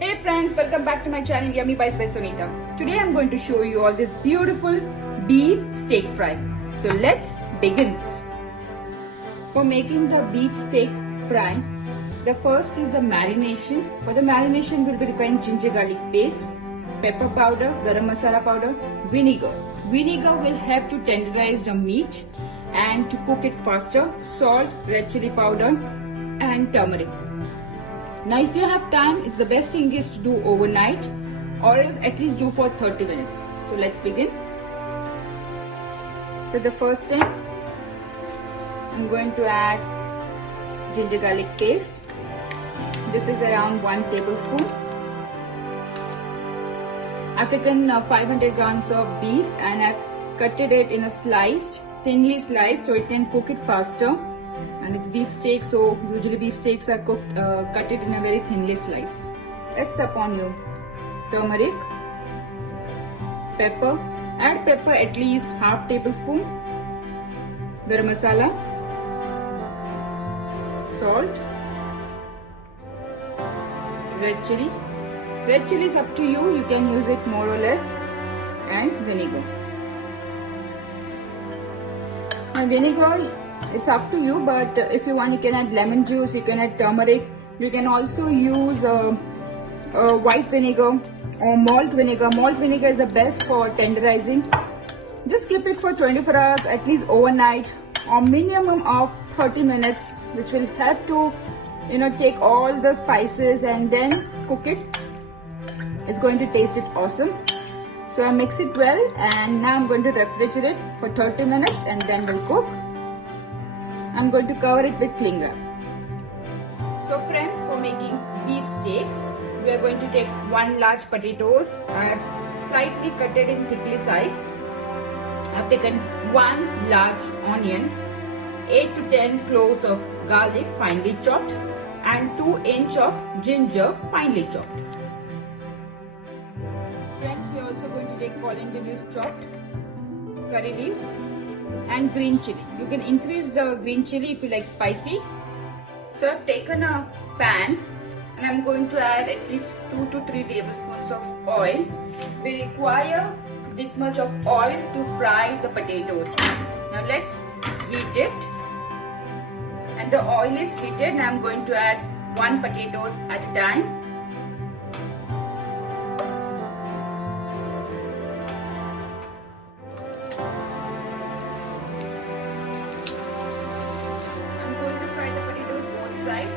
Hey friends, welcome back to my channel Yummy Bites by Sunita. Today I'm going to show you all this beautiful beef steak fry. So let's begin. For making the beef steak fry, the first is the marination. For the marination we'll be requiring ginger garlic paste, pepper powder, garam masala powder, vinegar. Vinegar will help to tenderize the meat and to cook it faster, salt, red chili powder and turmeric. Now if you have time, it's the best thing is to do overnight or else at least do for 30 minutes. So let's begin. So the first thing, I'm going to add ginger garlic paste. This is around 1 tablespoon. I've taken 500 grams of beef and I've cutted it in a thinly sliced so it can cook it faster. And it's beef steak, so usually beef steaks are cut it in a very thinly slice. Rest upon you. Turmeric, pepper, add pepper at least half tablespoon, garam masala, salt, red chili. Red chili is up to you, you can use it more or less, and vinegar. And vinegar, it's up to you, but if you want you can add lemon juice, you can add turmeric, you can also use white vinegar or malt vinegar. Malt vinegar is the best for tenderizing. Just keep it for 24 hours at least overnight or minimum of 30 minutes, which will help to take all the spices and then cook it. It's going to taste it awesome. So I mix it well and now I'm going to refrigerate for 30 minutes and then we'll cook. I'm going to cover it with cling wrap. So friends, for making beef steak, we are going to take 1 large potatoes. I have slightly cut it in thickly slice. I've taken 1 large onion, 8 to 10 cloves of garlic finely chopped and 2 inch of ginger finely chopped. Friends, we are also going to take coriander leaves chopped, curry leaves and green chili. You can increase the green chili if you like spicy. So I've taken a pan and I'm going to add at least 2 to 3 tablespoons of oil. We require this much of oil to fry the potatoes. Now let's heat it. And the oil is heated and I'm going to add 1 potatoes at a time. Side.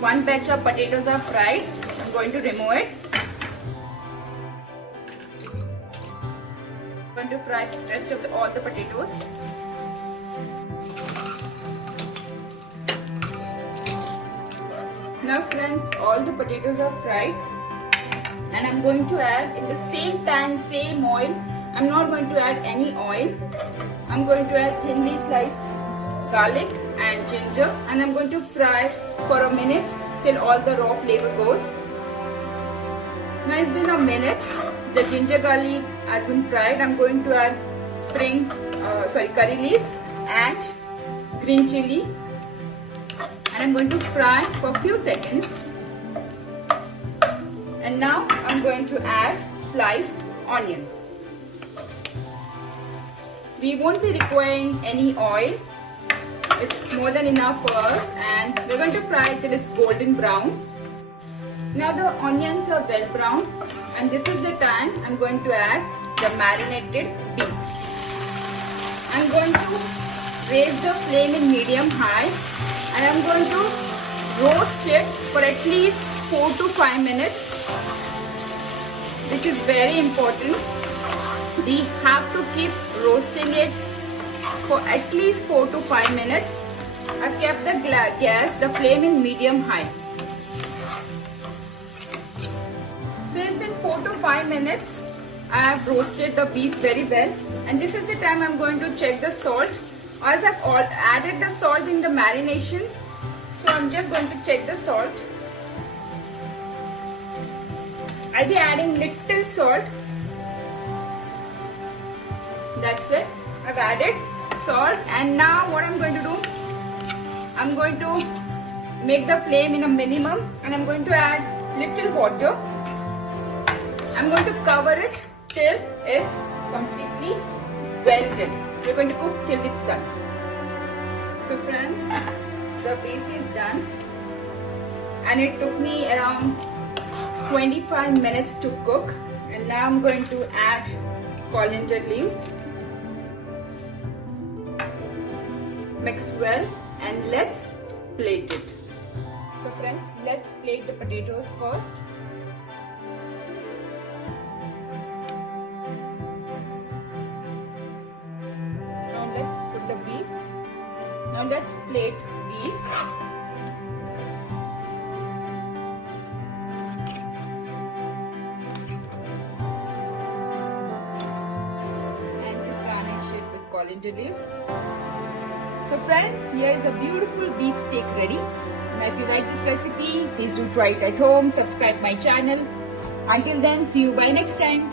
One batch of potatoes are fried. I'm going to remove it. I'm going to fry the rest of all the potatoes. Now friends, all the potatoes are fried and I'm going to add in the same pan, same oil. I'm not going to add any oil. I'm going to add thinly sliced garlic and ginger and I'm going to fry for a minute till all the raw flavor goes. Now it's been a minute. The ginger garlic has been fried. I'm going to add curry leaves and green chili. And I'm going to fry for a few seconds. And now I'm going to add sliced onion. We won't be requiring any oil. It's more than enough for us and we're going to fry it till it's golden brown. Now the onions are well browned and this is the time I'm going to add the marinated beef. I'm going to raise the flame in medium high. And I'm going to roast it for at least 4 to 5 minutes, which is very important. We have to keep roasting it for at least 4 to 5 minutes. I've kept the flame in medium high. So it's been 4 to 5 minutes. I have roasted the beef very well. And this is the time I'm going to check the salt. As I've added the salt in the marination, so I'm just going to check the salt. I'll be adding little salt That's it. I've added salt, and now what I'm going to do, I'm going to make the flame in a minimum, and I'm going to add little water. I'm going to cover it till it's completely well done. We're going to cook till it's done. So friends, the beef is done, and it took me around 25 minutes to cook. And now I'm going to add coriander leaves. Mix well, and let's plate it. So friends, let's plate the potatoes first. Now let's put the beef. Now let's plate beef. And just garnish it with coriander leaves. So friends, here is a beautiful beef steak ready. Now if you like this recipe, please do try it at home. Subscribe my channel. Until then, see you by next time.